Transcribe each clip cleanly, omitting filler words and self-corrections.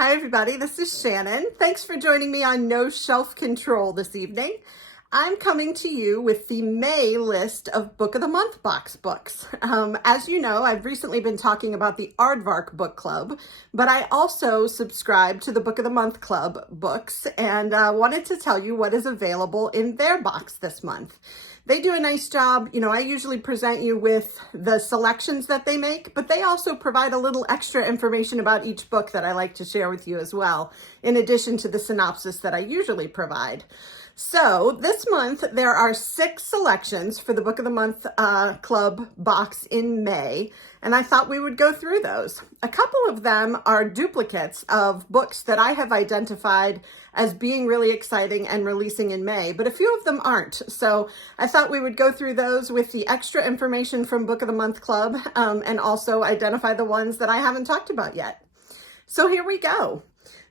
Hi everybody, this is Shannon. Thanks for joining me on No Shelf Control this evening. I'm coming to you with the May list of Book of the Month box books. As you know, I've recently been talking about the Aardvark Book Club, but I also subscribe to the Book of the Month Club books and wanted to tell you what is available in their box this month. They do a nice job. I usually present you with the selections that they make, but they also provide a little extra information about each book that I like to share with you as well, in addition to the synopsis that I usually provide. So this month, there are 6 selections for the Book of the Month Club box in May, and I thought we would go through those. A couple of them are duplicates of books that I have identified as being really exciting and releasing in May, but a few of them aren't. So I thought we would go through those with the extra information from Book of the Month Club and also identify the ones that I haven't talked about yet. So here we go.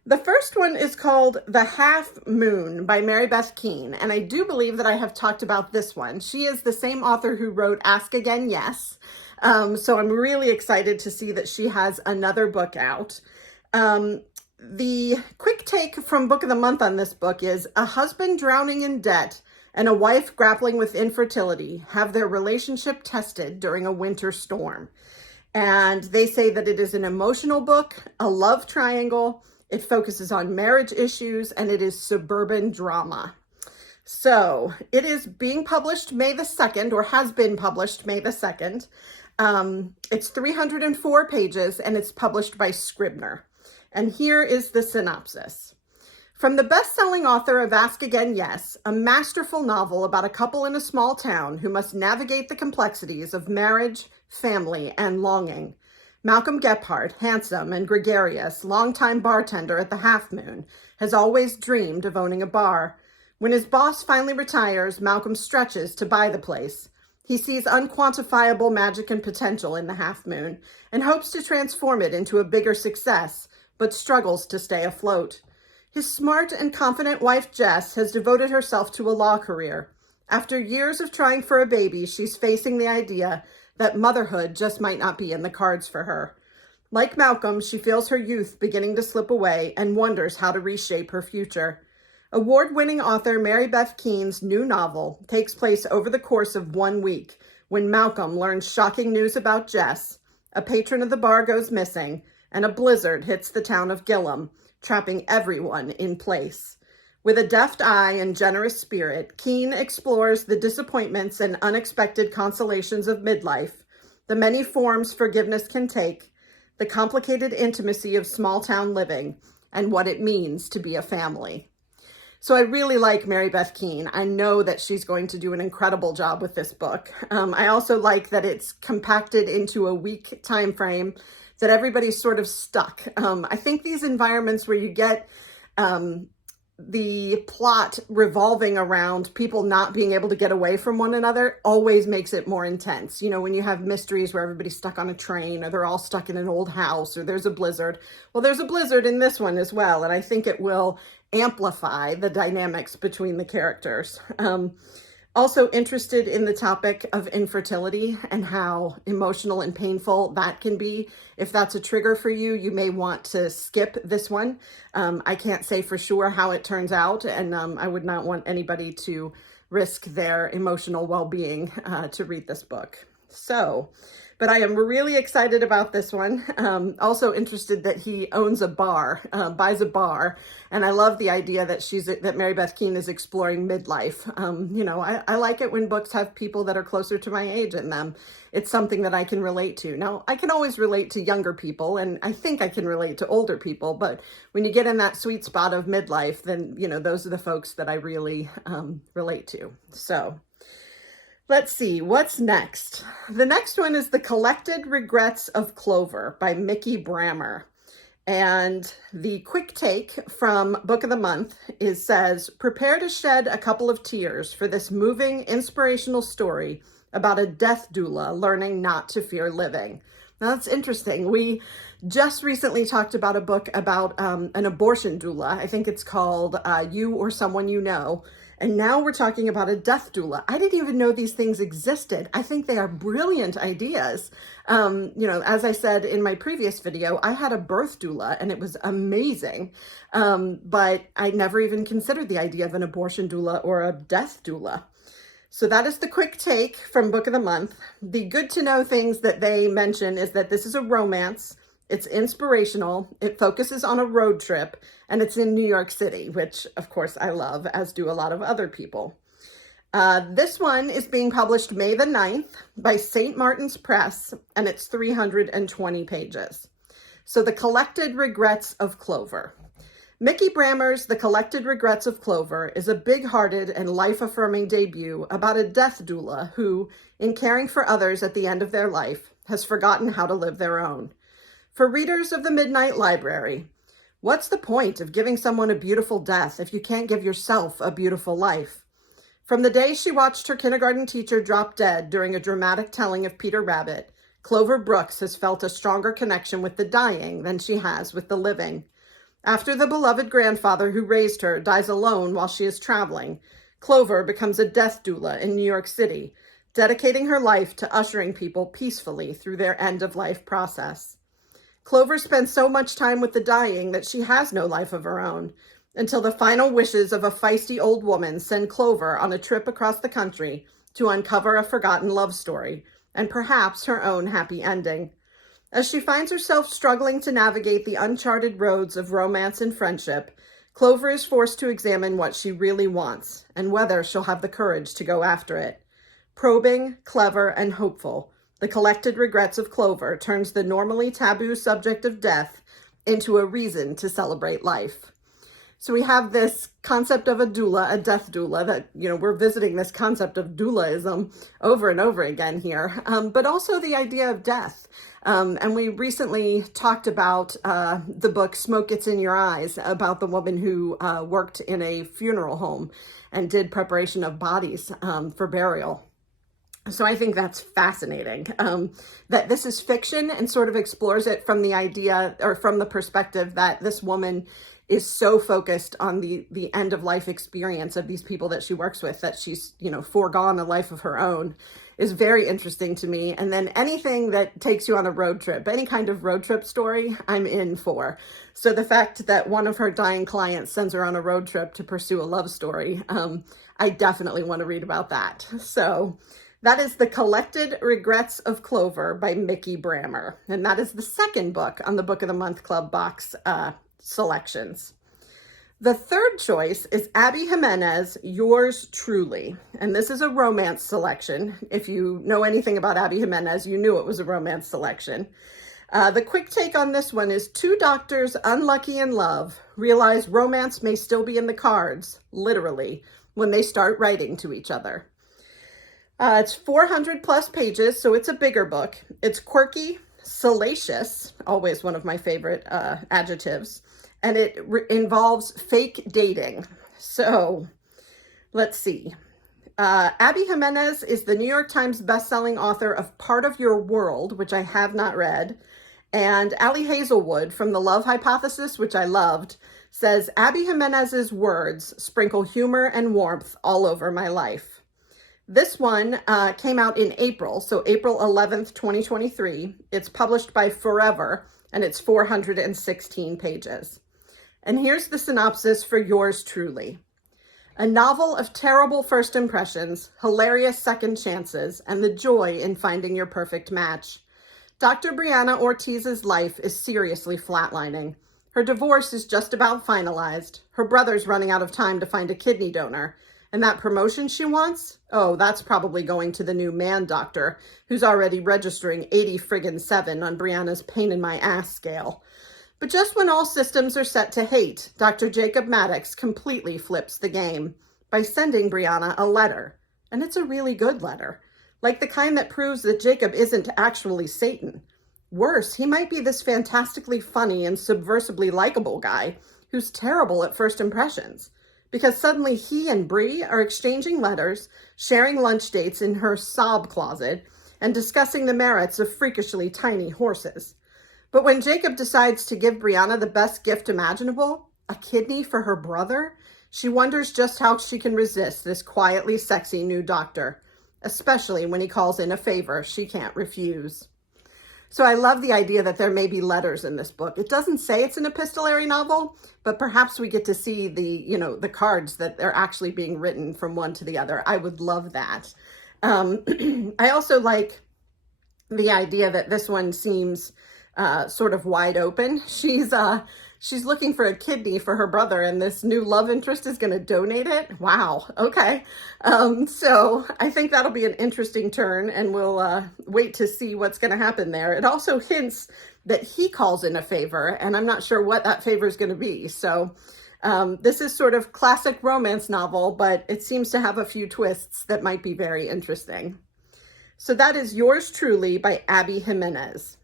The first one is called The Half Moon by Mary Beth Keane, and I do believe that I have talked about this one. She is the same author who wrote Ask Again, Yes. So I'm really excited to see that she has another book out. The quick take from Book of the Month on this book is a husband drowning in debt and a wife grappling with infertility have their relationship tested during a winter storm. And they say that it is an emotional book, a love triangle. It focuses on marriage issues, and it is suburban drama. So it is being published May the 2nd, or has been published May the 2nd. It's 304 pages, and it's published by Scribner. And here is the synopsis. From the best-selling author of Ask Again, Yes, a masterful novel about a couple in a small town who must navigate the complexities of marriage, family, and longing. Malcolm Gephardt, handsome and gregarious, longtime bartender at the Half Moon, has always dreamed of owning a bar. When his boss finally retires, Malcolm stretches to buy the place. He sees unquantifiable magic and potential in the Half Moon and hopes to transform it into a bigger success, but struggles to stay afloat. His smart and confident wife, Jess, has devoted herself to a law career. After years of trying for a baby, she's facing the idea that motherhood just might not be in the cards for her. Like Malcolm, she feels her youth beginning to slip away and wonders how to reshape her future. Award-winning author Mary Beth Keane's new novel takes place over the course of 1 week when Malcolm learns shocking news about Jess, a patron of the bar goes missing, and a blizzard hits the town of Gillam, trapping everyone in place. With a deft eye and generous spirit, Keane explores the disappointments and unexpected consolations of midlife, the many forms forgiveness can take, the complicated intimacy of small-town living, and what it means to be a family. So I really like Mary Beth Keane. I know that she's going to do an incredible job with this book. I also like that it's compacted into a week time frame, that everybody's sort of stuck. I think these environments where you get the plot revolving around people not being able to get away from one another always makes it more intense. When you have mysteries where everybody's stuck on a train or they're all stuck in an old house or there's a blizzard. Well, there's a blizzard in this one as well. And I think it will amplify the dynamics between the characters. Also interested in the topic of infertility and how emotional and painful that can be. If that's a trigger for you, you may want to skip this one. I can't say for sure how it turns out, and I would not want anybody to risk their emotional well-being to read this book. But I am really excited about this one. Also interested that he owns a bar, buys a bar. And I love the idea that Mary Beth Keane is exploring midlife. I like it when books have people that are closer to my age in them. It's something that I can relate to. Now, I can always relate to younger people, and I think I can relate to older people. But when you get in that sweet spot of midlife, then, those are the folks that I really relate to. So let's see, what's next? The next one is The Collected Regrets of Clover by Mickey Brammer. And the quick take from Book of the Month says, prepare to shed a couple of tears for this moving, inspirational story about a death doula learning not to fear living. Now that's interesting. We just recently talked about a book about an abortion doula. I think it's called You or Someone You Know. And now we're talking about a death doula. I didn't even know these things existed. I think they are brilliant ideas. As I said in my previous video, I had a birth doula and it was amazing. But I never even considered the idea of an abortion doula or a death doula. So that is the quick take from Book of the Month. The good to know things that they mention is that this is a romance. It's inspirational. It focuses on a road trip, and it's in New York City, which of course I love, as do a lot of other people. This one is being published May the 9th by St. Martin's Press, and it's 320 pages. So The Collected Regrets of Clover. Mickey Brammer's The Collected Regrets of Clover is a big-hearted and life-affirming debut about a death doula who, in caring for others at the end of their life, has forgotten how to live their own. For readers of the Midnight Library, what's the point of giving someone a beautiful death if you can't give yourself a beautiful life? From the day she watched her kindergarten teacher drop dead during a dramatic telling of Peter Rabbit, Clover Brooks has felt a stronger connection with the dying than she has with the living. After the beloved grandfather who raised her dies alone while she is traveling, Clover becomes a death doula in New York City, dedicating her life to ushering people peacefully through their end-of-life process. Clover spends so much time with the dying that she has no life of her own, until the final wishes of a feisty old woman send Clover on a trip across the country to uncover a forgotten love story, and perhaps her own happy ending. As she finds herself struggling to navigate the uncharted roads of romance and friendship, Clover is forced to examine what she really wants and whether she'll have the courage to go after it. Probing, clever, and hopeful, The Collected Regrets of Clover turns the normally taboo subject of death into a reason to celebrate life. So we have this concept of a doula, a death doula, that, we're visiting this concept of doulaism over and over again here, but also the idea of death. And we recently talked about the book Smoke Gets in Your Eyes, about the woman who worked in a funeral home and did preparation of bodies for burial. So I think that's fascinating, that this is fiction and sort of explores it from the idea, or from the perspective that this woman is so focused on the end of life experience of these people that she works with, that she's, foregone a life of her own, is very interesting to me. And then anything that takes you on a road trip, any kind of road trip story, I'm in for. So the fact that one of her dying clients sends her on a road trip to pursue a love story, I definitely want to read about that. So that is The Collected Regrets of Clover by Mickey Brammer. And that is the second book on the Book of the Month Club box selections. The third choice is Abby Jimenez, Yours Truly. And this is a romance selection. If you know anything about Abby Jimenez, you knew it was a romance selection. The quick take on this one is two doctors unlucky in love realize romance may still be in the cards, literally, when they start writing to each other. It's 400 plus pages, so it's a bigger book. It's quirky, salacious, always one of my favorite adjectives, and it involves fake dating. So let's see. Abby Jimenez is the New York Times bestselling author of Part of Your World, which I have not read, and Ali Hazelwood from The Love Hypothesis, which I loved, says, Abby Jimenez's words sprinkle humor and warmth all over my life. This one came out in April, so April 11th, 2023. It's published by Forever, and it's 416 pages. And here's the synopsis for Yours Truly. A novel of terrible first impressions, hilarious second chances, and the joy in finding your perfect match. Dr. Brianna Ortiz's life is seriously flatlining. Her divorce is just about finalized. Her brother's running out of time to find a kidney donor. And that promotion she wants? Oh, that's probably going to the new man doctor, who's already registering 80-7 on Brianna's pain-in-my-ass scale. But just when all systems are set to hate, Dr. Jacob Maddox completely flips the game by sending Brianna a letter. And it's a really good letter, like the kind that proves that Jacob isn't actually Satan. Worse, he might be this fantastically funny and subversively likable guy who's terrible at first impressions. Because suddenly he and Bree are exchanging letters, sharing lunch dates in her sob closet, and discussing the merits of freakishly tiny horses. But when Jacob decides to give Brianna the best gift imaginable, a kidney for her brother, She wonders just how she can resist this quietly sexy new doctor, especially when he calls in a favor she can't refuse. So I love the idea that there may be letters in this book. It doesn't say it's an epistolary novel, but perhaps we get to see the cards that are actually being written from one to the other. I would love that. I also like the idea that this one seems sort of wide open. She's looking for a kidney for her brother, and this new love interest is going to donate it. Wow. Okay. So I think that'll be an interesting turn, and we'll wait to see what's going to happen there. It also hints that he calls in a favor, and I'm not sure what that favor is going to be. So this is sort of classic romance novel, but it seems to have a few twists that might be very interesting. So that is Yours Truly by Abby Jimenez.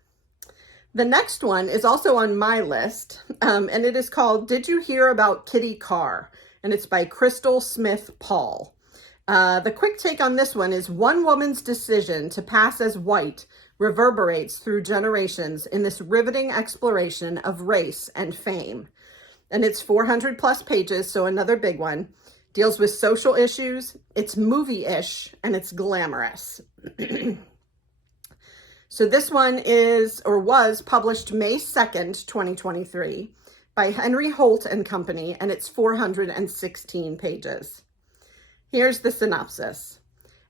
The next one is also on my list, and it is called Did You Hear About Kitty Karr? And it's by Crystal Smith Paul. The quick take on this one is one woman's decision to pass as white reverberates through generations in this riveting exploration of race and fame. And it's 400 plus pages, so another big one. Deals with social issues, it's movie-ish, and it's glamorous. So this one was published May 2nd, 2023 by Henry Holt and Company, and it's 416 pages. Here's the synopsis.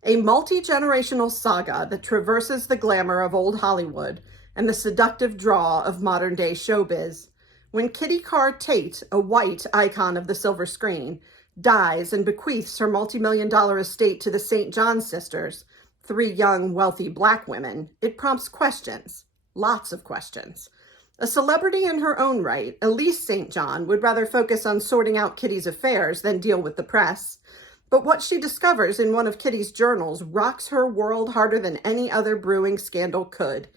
A multi-generational saga that traverses the glamour of old Hollywood and the seductive draw of modern-day showbiz. When Kitty Karr Tate, a white icon of the silver screen, dies and bequeaths her multi-million-dollar estate to the St. John sisters, 3 young, wealthy Black women, it prompts questions, lots of questions. A celebrity in her own right, Elise St. John would rather focus on sorting out Kitty's affairs than deal with the press. But what she discovers in one of Kitty's journals rocks her world harder than any other brewing scandal could.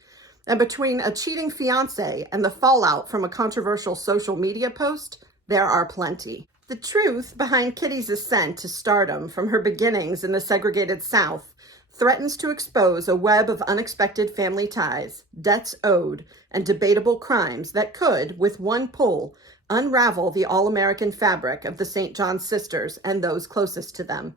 And between a cheating fiancé and the fallout from a controversial social media post, there are plenty. The truth behind Kitty's ascent to stardom from her beginnings in the segregated South threatens to expose a web of unexpected family ties, debts owed, and debatable crimes that could, with one pull, unravel the all-American fabric of the St. John sisters and those closest to them.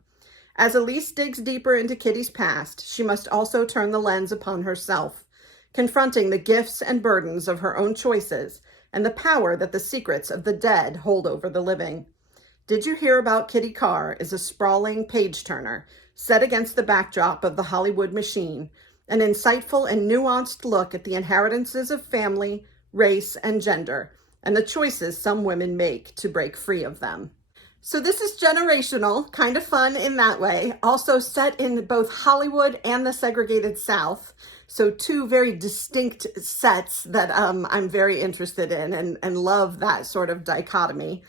As Elise digs deeper into Kitty's past, she must also turn the lens upon herself, confronting the gifts and burdens of her own choices and the power that the secrets of the dead hold over the living. Did You Hear About Kitty Karr is a sprawling page-turner set against the backdrop of the Hollywood machine, an insightful and nuanced look at the inheritances of family, race, and gender, and the choices some women make to break free of them. So this is generational, kind of fun in that way, also set in both Hollywood and the segregated South. So 2 very distinct sets that I'm very interested in and love that sort of dichotomy.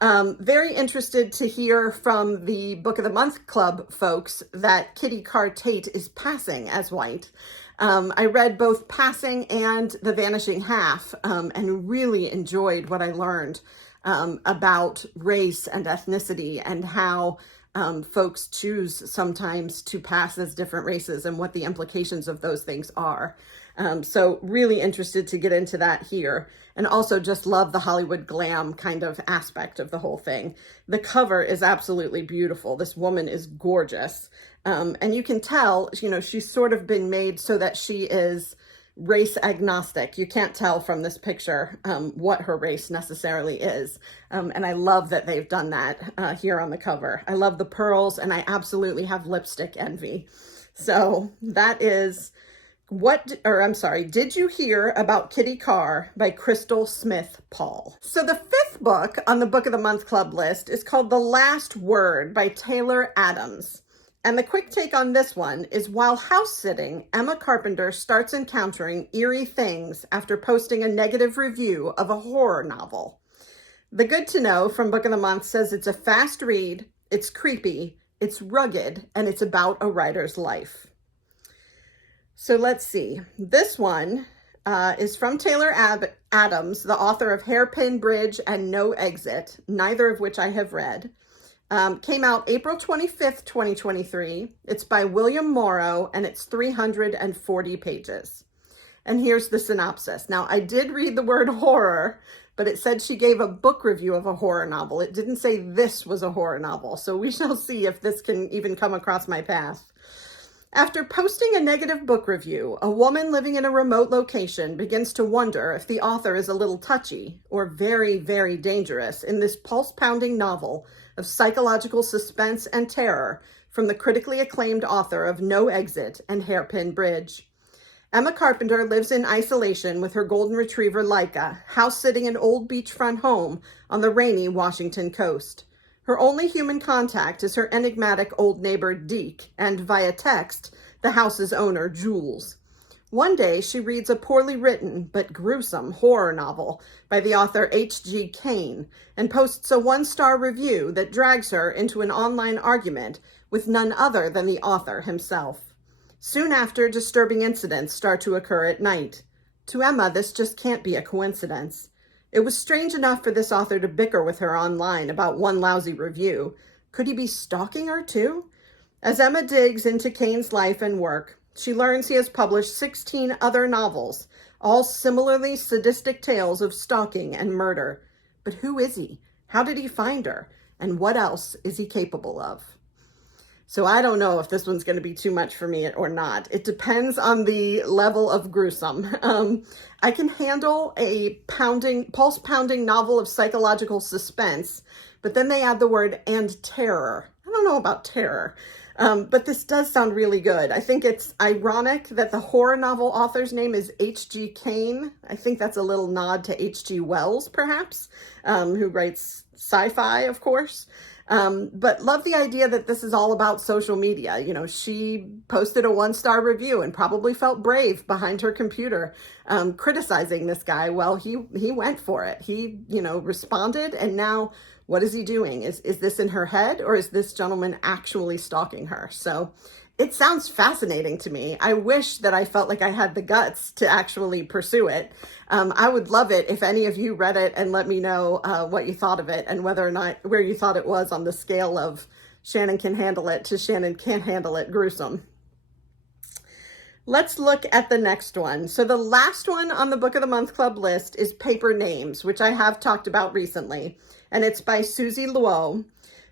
Very interested to hear from the Book of the Month Club folks that Kitty Karr Tate is passing as white. I read both Passing and The Vanishing Half and really enjoyed what I learned about race and ethnicity and how folks choose sometimes to pass as different races and what the implications of those things are. So really interested to get into that here. And also just love the Hollywood glam kind of aspect of the whole thing. The cover is absolutely beautiful. This woman is gorgeous. And you can tell, she's sort of been made so that she is race agnostic. You can't tell from this picture what her race necessarily is. And I love that they've done that here on the cover. I love the pearls, and I absolutely have lipstick envy. So that is Did You Hear About Kitty Karr by Crystal Smith Paul. So the 5th book on the Book of the Month Club list is called The Last Word by Taylor Adams. And the quick take on this one is while house-sitting, Emma Carpenter starts encountering eerie things after posting a negative review of a horror novel. The Good to Know from Book of the Month says it's a fast read, it's creepy, it's rugged, and it's about a writer's life. So let's see. This one is from Taylor Adams, the author of Hairpin Bridge and No Exit, neither of which I have read. Came out April 25th, 2023. It's by William Morrow, and it's 340 pages. And here's the synopsis. Now, I did read the word horror, but it said she gave a book review of a horror novel. It didn't say this was a horror novel, so we shall see if this can even come across my path. After posting a negative book review, a woman living in a remote location begins to wonder if the author is a little touchy or very, very dangerous in this pulse-pounding novel of psychological suspense and terror from the critically acclaimed author of No Exit and Hairpin Bridge. Emma Carpenter lives in isolation with her golden retriever Laika, house-sitting an old beachfront home on the rainy Washington coast. Her only human contact is her enigmatic old neighbor Deke, and via text, the house's owner, Jules. One day, she reads a poorly written but gruesome horror novel by the author H.G. Cain and posts a 1-star review that drags her into an online argument with none other than the author himself. Soon after, disturbing incidents start to occur at night. To Emma, this just can't be a coincidence. It was strange enough for this author to bicker with her online about one lousy review. Could he be stalking her too? As Emma digs into Cain's life and work, she learns he has published 16 other novels, all similarly sadistic tales of stalking and murder. But who is he? How did he find her? And what else is he capable of? So I don't know if this one's going to be too much for me or not. It depends on the level of gruesome. I can handle a pulse-pounding novel of psychological suspense, but then they add the word "and terror." I don't know about terror, but this does sound really good. I think it's ironic that the horror novel author's name is H.G. Cain. I think that's a little nod to H.G. Wells, perhaps, who writes sci-fi, of course. But love the idea that this is all about social media. You know, she posted a 1-star review and probably felt brave behind her computer, criticizing this guy. Well, he went for it. He, responded. And now what is he doing? Is this in her head, or is this gentleman actually stalking her? So it sounds fascinating to me. I wish that I felt like I had the guts to actually pursue it. I would love it if any of you read it and let me know what you thought of it and whether or not, where you thought it was on the scale of Shannon can handle it to Shannon can't handle it gruesome. Let's look at the next one. So the last one on the Book of the Month Club list is Paper Names, which I have talked about recently, and it's by Susie Luo.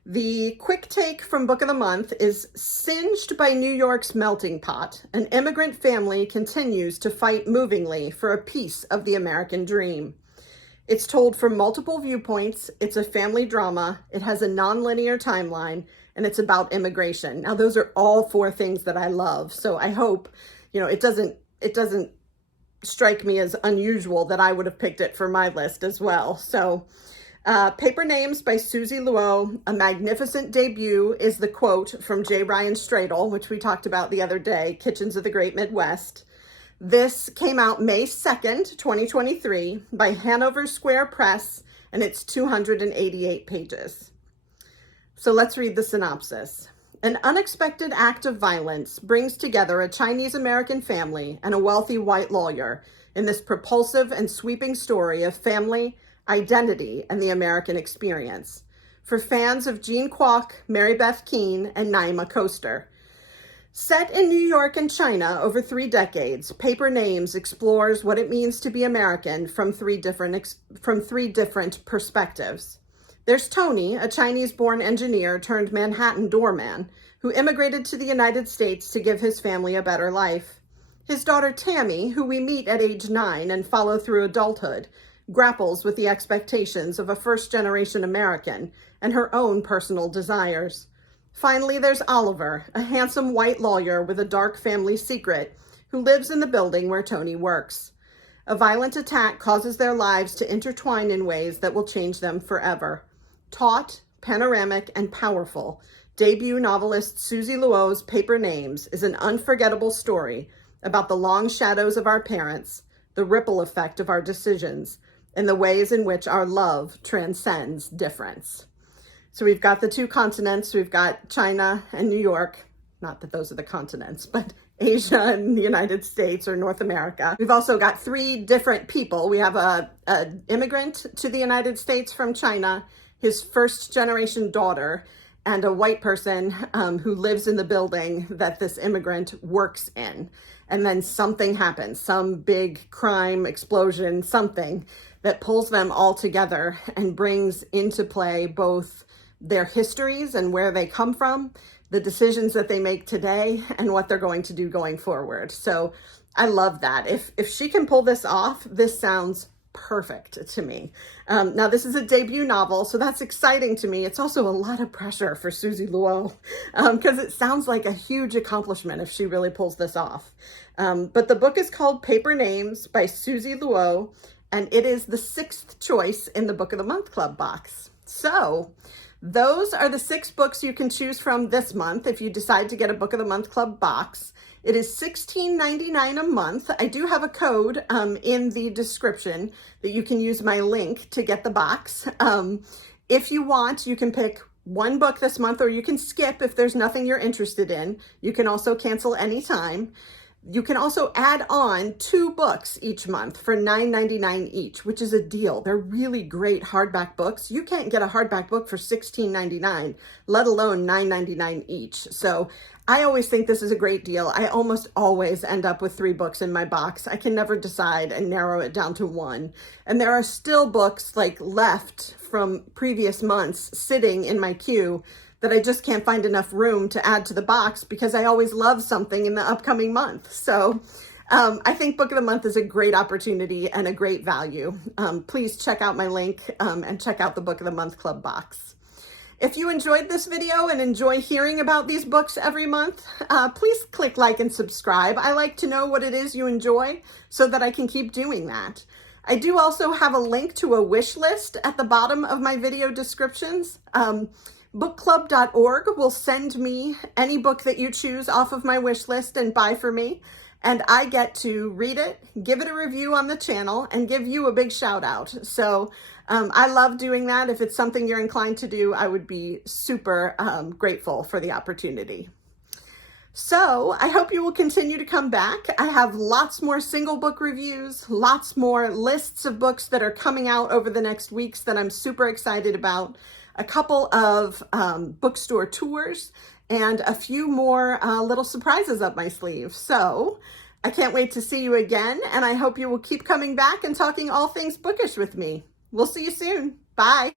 The quick take from Book of the Month is Singed by New York's Melting Pot. An immigrant family continues to fight movingly for a piece of the American dream. It's told from multiple viewpoints. It's a family drama. It has a non-linear timeline, and it's about immigration. Now, those are all 4 things that I love. So I hope, it doesn't strike me as unusual that I would have picked it for my list as well. So Paper Names by Susie Luo, a magnificent debut, is the quote from J. Ryan Stradle, which we talked about the other day, Kitchens of the Great Midwest. This came out May 2nd, 2023 by Hanover Square Press, and it's 288 pages. So let's read the synopsis. An unexpected act of violence brings together a Chinese-American family and a wealthy white lawyer in this propulsive and sweeping story of family, identity, and the American experience. For fans of Jean Kwok, Mary Beth Keane, and Naima Coaster. Set in New York and China over 3 decades, Paper Names explores what it means to be American from three different perspectives. There's Tony, a Chinese-born engineer turned Manhattan doorman, who immigrated to the United States to give his family a better life. His daughter Tammy, who we meet at age 9 and follow through adulthood, grapples with the expectations of a first-generation American and her own personal desires. Finally, there's Oliver, a handsome white lawyer with a dark family secret who lives in the building where Tony works. A violent attack causes their lives to intertwine in ways that will change them forever. Taut, panoramic, and powerful, debut novelist Susie Luo's Paper Names is an unforgettable story about the long shadows of our parents, the ripple effect of our decisions, and the ways in which our love transcends difference. So we've got the 2 continents. We've got China and New York. Not that those are the continents, but Asia and the United States or North America. We've also got 3 different people. We have an immigrant to the United States from China, his first-generation daughter, and a white person who lives in the building that this immigrant works in. and then something happens, some big crime, explosion, something that pulls them all together and brings into play both their histories and where they come from, the decisions that they make today, and what they're going to do going forward. So I love that. If she can pull this off, this sounds perfect to me. Now, this is a debut novel, so that's exciting to me. It's also a lot of pressure for Susie Luo because it sounds like a huge accomplishment if she really pulls this off. But the book is called Paper Names by Susie Luo, and it is the 6th choice in the Book of the Month Club box. So those are the 6 books you can choose from this month if you decide to get a Book of the Month Club box. It is $16.99 a month. I do have a code in the description that you can use my link to get the box. If you want, you can pick one book this month, or you can skip if there's nothing you're interested in. You can also cancel anytime. You can also add on 2 books each month for $9.99 each, which is a deal. They're really great hardback books. You can't get a hardback book for $16.99, let alone $9.99 each. So I always think this is a great deal. I almost always end up with 3 books in my box. I can never decide and narrow it down to 1. And there are still books like left from previous months sitting in my queue that I just can't find enough room to add to the box because I always love something in the upcoming month. So I think Book of the Month is a great opportunity and a great value. Please check out my link and check out the Book of the Month Club box. If you enjoyed this video and enjoy hearing about these books every month, please click like and subscribe. I like to know what it is you enjoy so that I can keep doing that. I do also have a link to a wish list at the bottom of my video descriptions. Bookclub.org will send me any book that you choose off of my wish list and buy for me. And I get to read it, give it a review on the channel, and give you a big shout out. So I love doing that. If it's something you're inclined to do, I would be super grateful for the opportunity. So I hope you will continue to come back. I have lots more single book reviews, lots more lists of books that are coming out over the next weeks that I'm super excited about, a couple of bookstore tours, and a few more little surprises up my sleeve. So I can't wait to see you again, and I hope you will keep coming back and talking all things bookish with me. We'll see you soon. Bye.